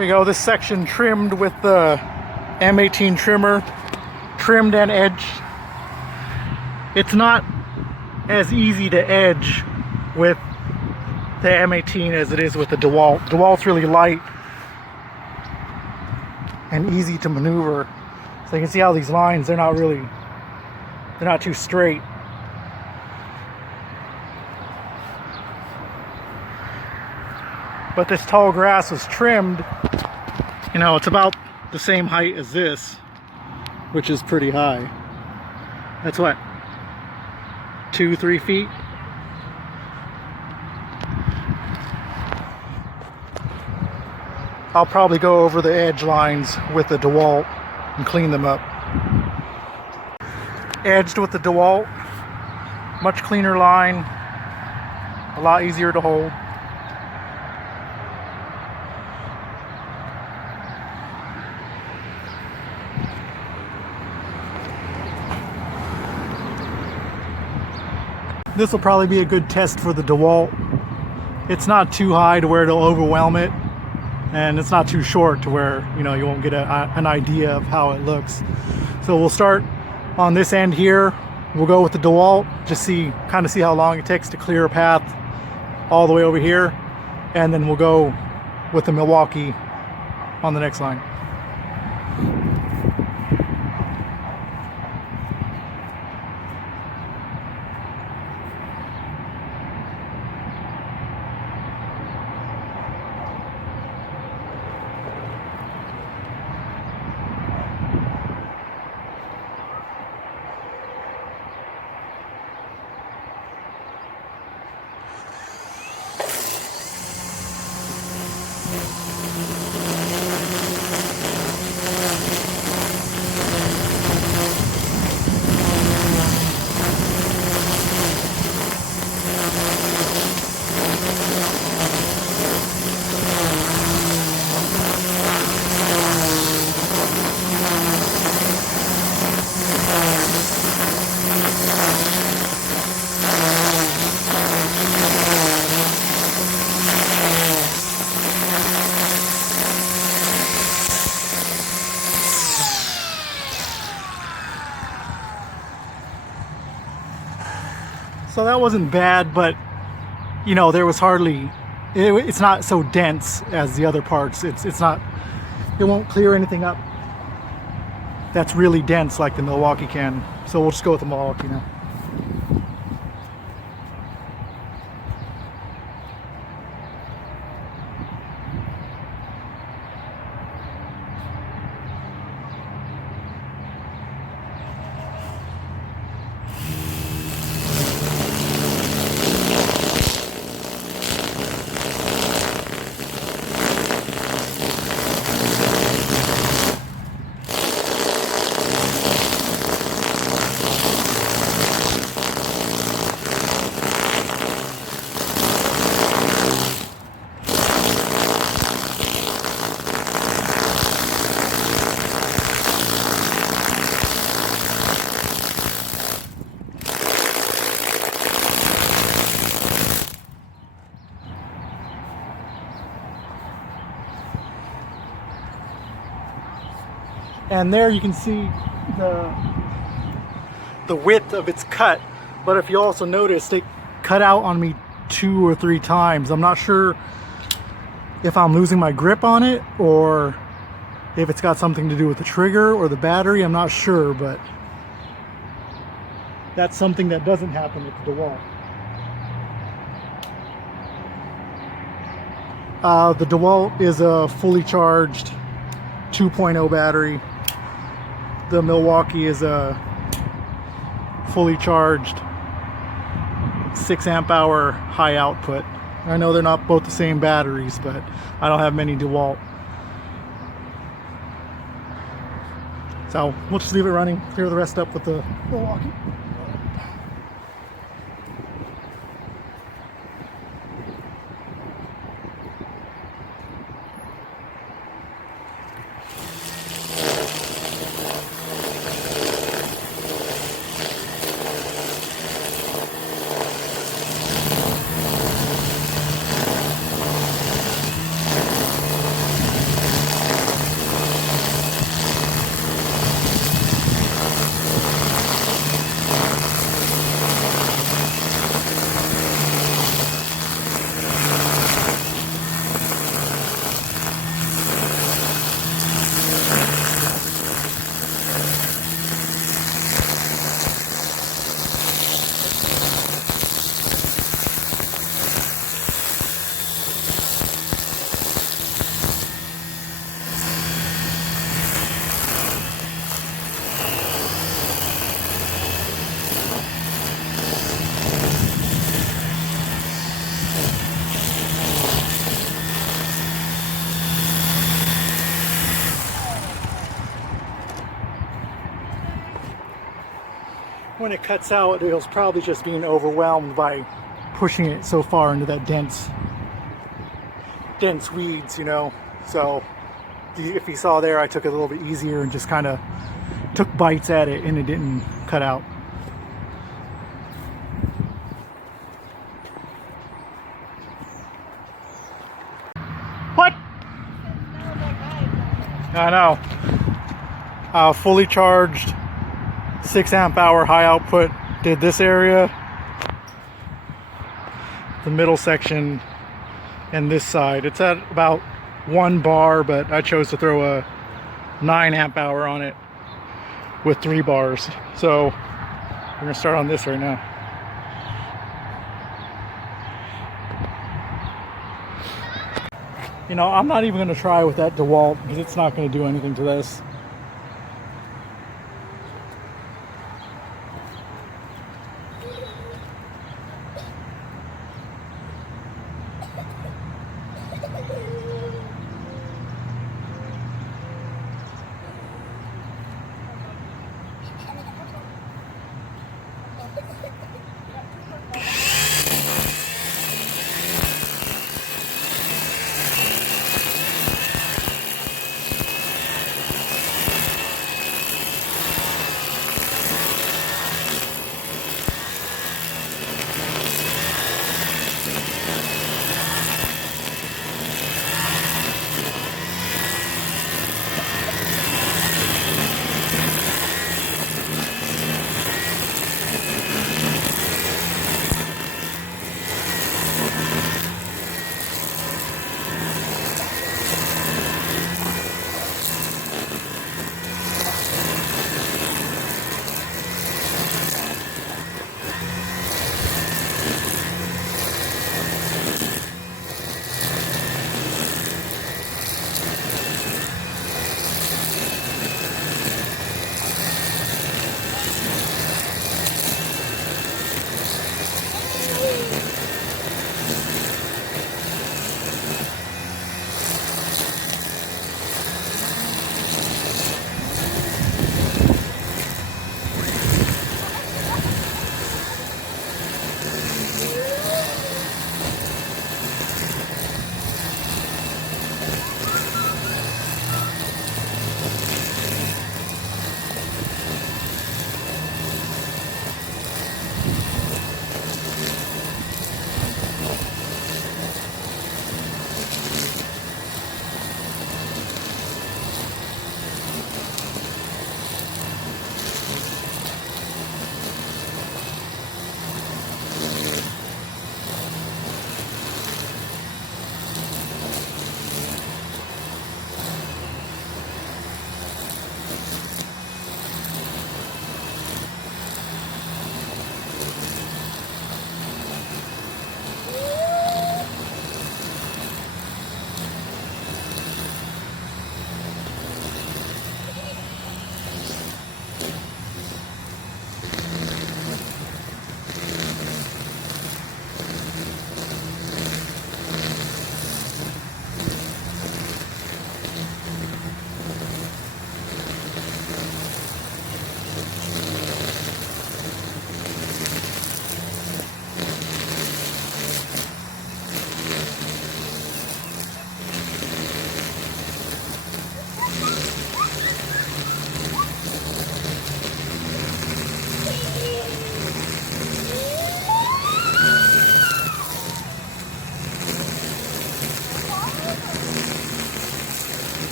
we go, this section trimmed with the M18 trimmer, trimmed and edged. It's not as easy to edge with the M18 as it is with the Dewalt. Dewalt's really light and easy to maneuver. So you can see how these lines, they're not too straight. But this tall grass was trimmed, you know, it's about the same height as this, which is pretty high. That's what, 2-3 feet? I'll probably go over the edge lines with the Dewalt and clean them up. Edged with the Dewalt, much cleaner line, a lot easier to hold. This will probably be a good test for the Dewalt. It's not too high to where it'll overwhelm it, and it's not too short to where, you know, you won't get an idea of how it looks. So we'll start on this end here. We'll go with the Dewalt, just kind of see how long it takes to clear a path all the way over here, and then we'll go with the Milwaukee on the next line. So that wasn't bad, but you know, there was hardly, it's not so dense as the other parts. It's not, it won't clear anything up that's really dense like the Milwaukee can. So we'll just go with the Milwaukee now. And there you can see the width of its cut. But if you also notice, it cut out on me 2 or 3 times. I'm not sure if I'm losing my grip on it or if it's got something to do with the trigger or the battery. I'm not sure, but that's something that doesn't happen with the Dewalt. The Dewalt is a fully charged 2.0 battery. The Milwaukee is a fully charged 6 amp hour high output. I know they're not both the same batteries, but I don't have many Dewalt. So we'll just leave it running, clear the rest up with the Milwaukee. when it cuts out, it was probably just being overwhelmed by pushing it so far into that dense weeds, you know. So if you saw there, I took it a little bit easier and just kind of took bites at it, and it didn't cut out. What? I know. Fully charged, 6 amp hour high output. Did this area, the middle section, and this side. It's at about 1 bar, but I chose to throw a 9 amp hour on it with 3 bars. So we're gonna start on this right now. You know, I'm not even gonna try with that Dewalt because it's not gonna do anything to this.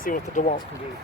see what the Dewalt can do.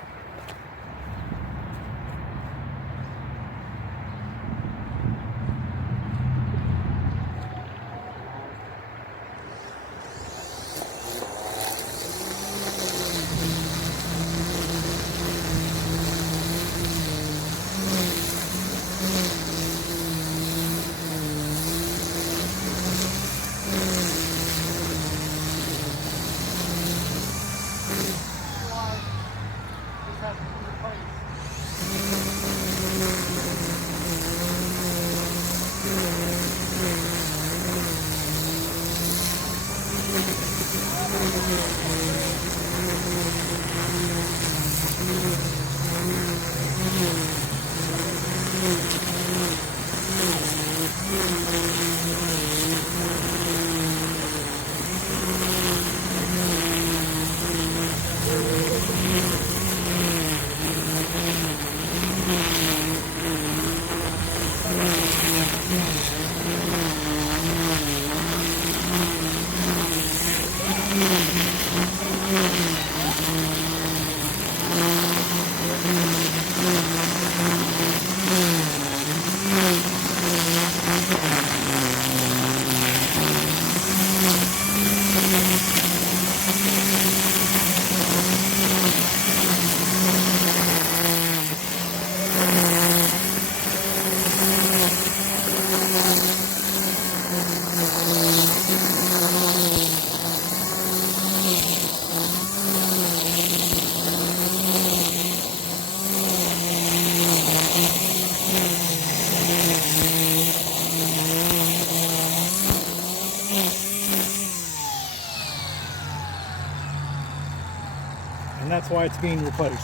And that's why it's being replaced.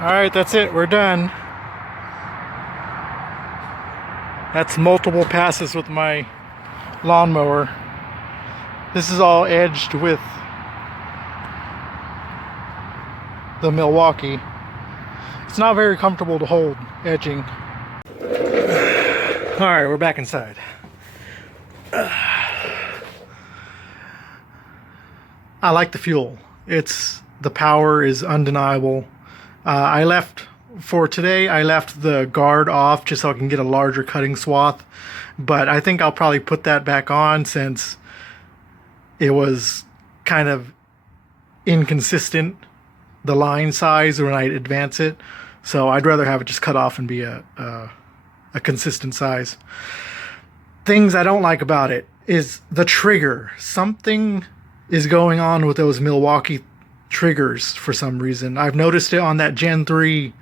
Alright, that's it. We're done. That's multiple passes with my lawnmower. This is all edged with the Milwaukee. It's not very comfortable to hold edging. Alright, we're back inside. I like the fuel. The power is undeniable. I left the guard off just so I can get a larger cutting swath, but I think I'll probably put that back on since it was kind of inconsistent, the line size when I advance it. So I'd rather have it just cut off and be a consistent size. Things I don't like about it is the trigger. Something is going on with those Milwaukee triggers for some reason. I've noticed it on that Gen 3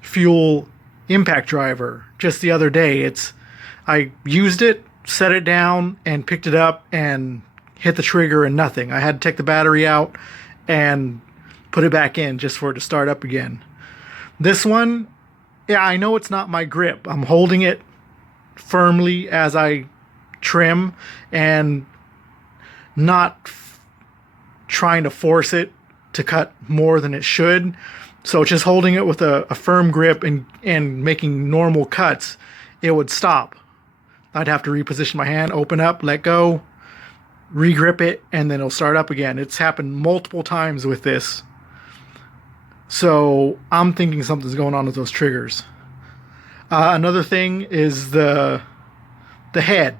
fuel impact driver just the other day. I used it, set it down, and picked it up and hit the trigger and nothing. I had to take the battery out and put it back in just for it to start up again. This one, yeah, I know it's not my grip. I'm holding it firmly as I trim and not trying to force it to cut more than it should. So just holding it with a firm grip and making normal cuts, it would stop. I'd have to reposition my hand, open up, let go, re-grip it, and then it'll start up again. It's happened multiple times with this. So I'm thinking something's going on with those triggers. Another thing is the head,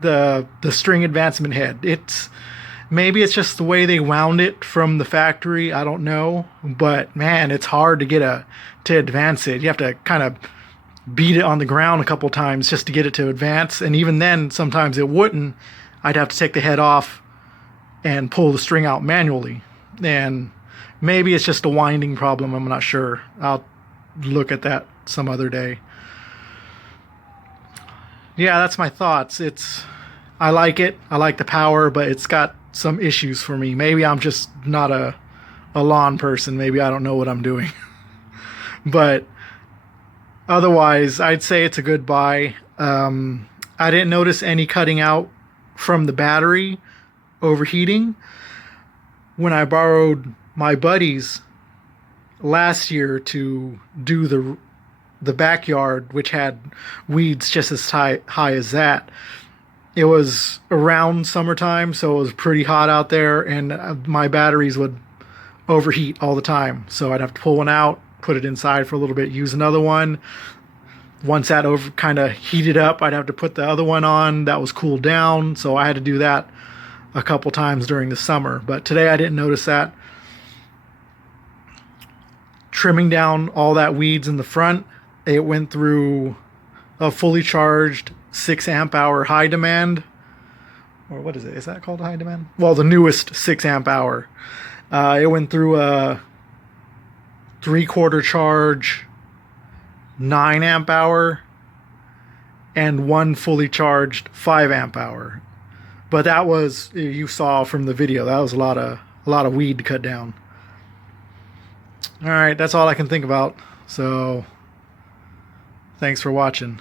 the string advancement head. Maybe it's just the way they wound it from the factory. I don't know, but man, it's hard to get to advance it. You have to kind of beat it on the ground a couple times just to get it to advance. And even then, sometimes it wouldn't. I'd have to take the head off and pull the string out manually. And maybe it's just a winding problem. I'm not sure. I'll look at that some other day. Yeah, that's my thoughts. I like it. I like the power, but it's got some issues for me. Maybe I'm just not a lawn person. Maybe I don't know what I'm doing. But otherwise, I'd say it's a good buy. I didn't notice any cutting out from the battery overheating. When I borrowed my buddies last year to do the backyard, which had weeds just as high as that, it was around summertime, so it was pretty hot out there, and my batteries would overheat all the time. So I'd have to pull one out, put it inside for a little bit, use another one. Once that kind of heated up, I'd have to put the other one on. That was cooled down, so I had to do that a couple times during the summer. But today I didn't notice that. Trimming down all that weeds in the front, it went through a fully charged 6 amp hour high demand. Or what is it? Is that called high demand? Well, the newest 6 amp hour. It went through a 3/4 charge 9 amp hour and one fully charged 5 amp hour. But that was, you saw from the video, that was a lot of weed to cut down. All right, that's all I can think about. So thanks for watching.